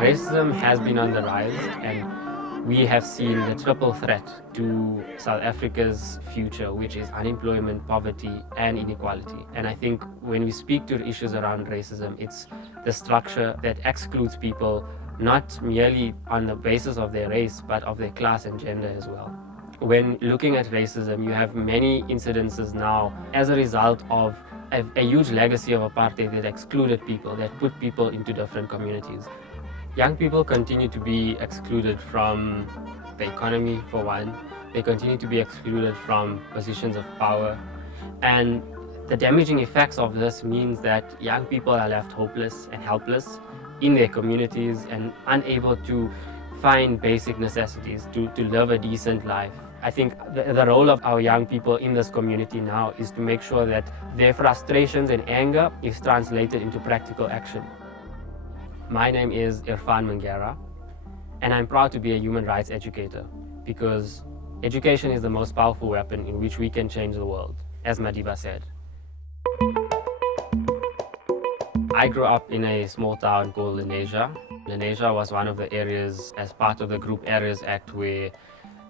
Racism has been on the rise, and we have seen the triple threat to South Africa's future, which is unemployment, poverty, and inequality. And I think when we speak to issues around racism, it's the structure that excludes people not merely on the basis of their race, but of their class and gender as well. When looking at racism, you have many incidences now as a result of a huge legacy of apartheid that excluded people, that put people into different communities. Young people continue to be excluded from the economy, for one. They continue to be excluded from positions of power. And the damaging effects of this means that young people are left hopeless and helpless in their communities and unable to find basic necessities to live a decent life. I think the role of our young people in this community now is to make sure that their frustrations and anger is translated into practical action. My name is Irfaan Mangera, and I'm proud to be a human rights educator because education is the most powerful weapon in which we can change the world, as Madiba said. I grew up in a small town called Lenasia. Lenasia was one of the areas as part of the Group Areas Act where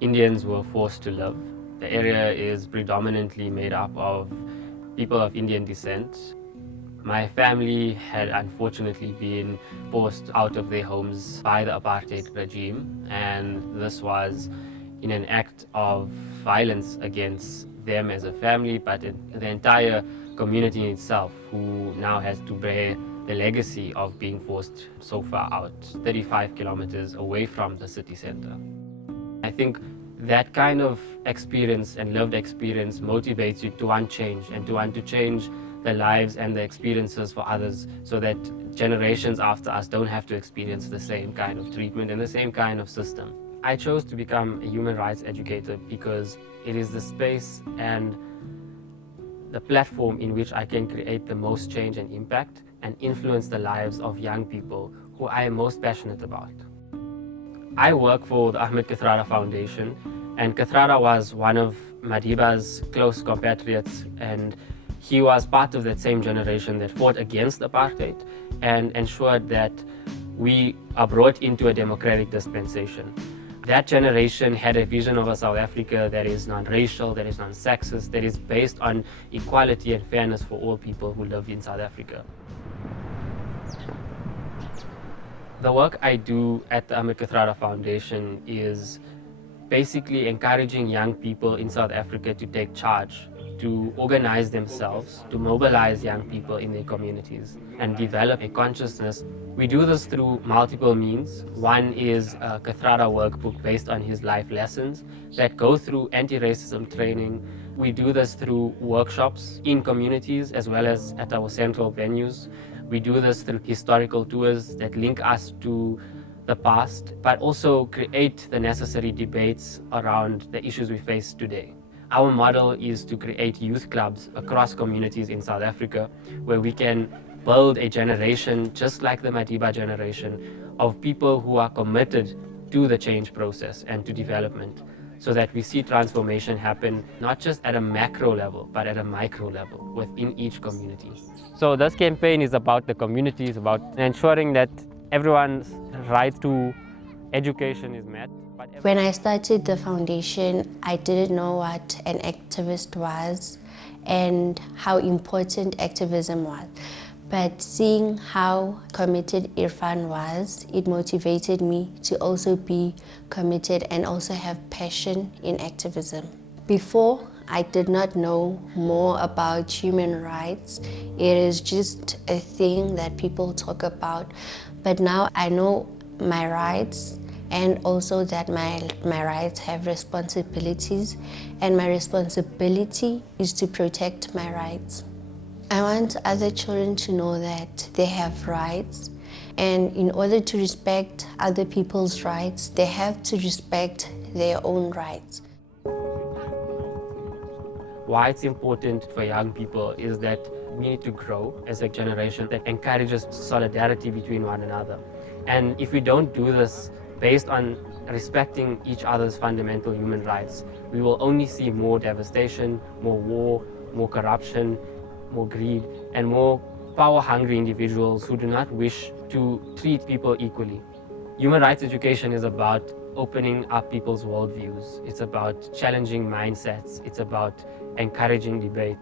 Indians were forced to live. The area is predominantly made up of people of Indian descent. My family had unfortunately been forced out of their homes by the apartheid regime, and this was in an act of violence against them as a family, but the entire community in itself, who now has to bear the legacy of being forced so far out, 35 kilometers away from the city center. I think that kind of experience and lived experience motivates you to want change and to want to change the lives and the experiences for others so that generations after us don't have to experience the same kind of treatment and the same kind of system. I chose to become a human rights educator because it is the space and the platform in which I can create the most change and impact and influence the lives of young people who I am most passionate about. I work for the Ahmed Kathrada Foundation, and Kathrada was one of Madiba's close compatriots, and he was part of that same generation that fought against apartheid and ensured that we are brought into a democratic dispensation. That generation had a vision of a South Africa that is non-racial, that is non-sexist, that is based on equality and fairness for all people who live in South Africa. The work I do at the Ahmed Kathrada Foundation is basically encouraging young people in South Africa to take charge, to organize themselves, to mobilize young people in their communities and develop a consciousness. We do this through multiple means. One is a Kathrada workbook based on his life lessons that go through anti-racism training. We do this through workshops in communities as well as at our central venues. We do this through historical tours that link us to the past, but also create the necessary debates around the issues we face today. Our model is to create youth clubs across communities in South Africa where we can build a generation just like the Madiba generation of people who are committed to the change process and to development so that we see transformation happen not just at a macro level but at a micro level within each community. So this campaign is about the communities, about ensuring that everyone's right to education is met. When I started the foundation, I didn't know what an activist was and how important activism was. But seeing how committed Irfaan was, it motivated me to also be committed and also have passion in activism. Before, I did not know more about human rights. It is just a thing that people talk about. But now I know my rights and also that my rights have responsibilities, and my responsibility is to protect my rights. I want other children to know that they have rights, and in order to respect other people's rights, they have to respect their own rights. Why it's important for young people is that we need to grow as a generation that encourages solidarity between one another. And if we don't do this based on respecting each other's fundamental human rights, we will only see more devastation, more war, more corruption, more greed, and more power-hungry individuals who do not wish to treat people equally. Human rights education is about opening up people's worldviews. It's about challenging mindsets. It's about encouraging debate.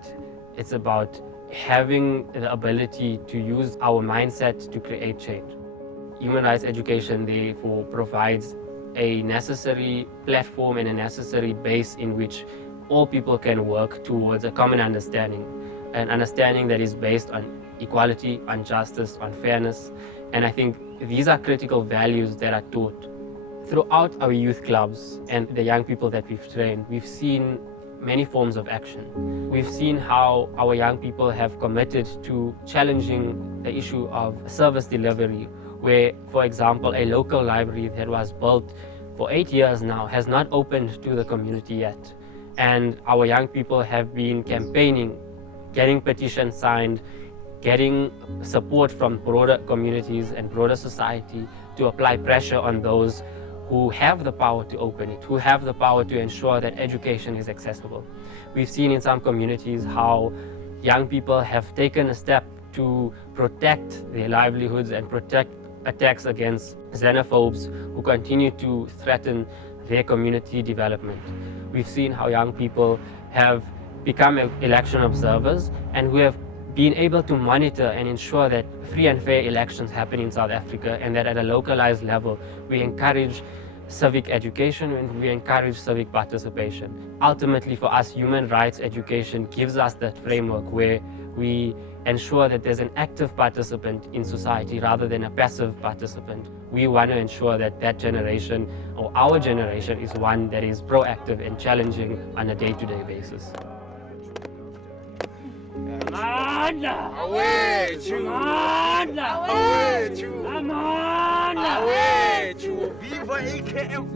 It's about having the ability to use our mindset to create change. Human rights education, therefore, provides a necessary platform and a necessary base in which all people can work towards a common understanding, an understanding that is based on equality, on justice, on fairness. And I think these are critical values that are taught. Throughout our youth clubs and the young people that we've trained, we've seen many forms of action. We've seen how our young people have committed to challenging the issue of service delivery, where, for example, a local library that was built for 8 years now has not opened to the community yet. And our young people have been campaigning, getting petitions signed, getting support from broader communities and broader society to apply pressure on those who have the power to open it, who have the power to ensure that education is accessible. We've seen in some communities how young people have taken a step to protect their livelihoods and protect attacks against xenophobes who continue to threaten their community development. We've seen how young people have become election observers and who have been able to monitor and ensure that free and fair elections happen in South Africa, and that at a localized level we encourage civic education and we encourage civic participation. Ultimately, for us, human rights education gives us that framework where we ensure that there's an active participant in society rather than a passive participant. We want to ensure that that generation, or our generation, is one that is proactive and challenging on a day-to-day basis. Away to Viva AKF!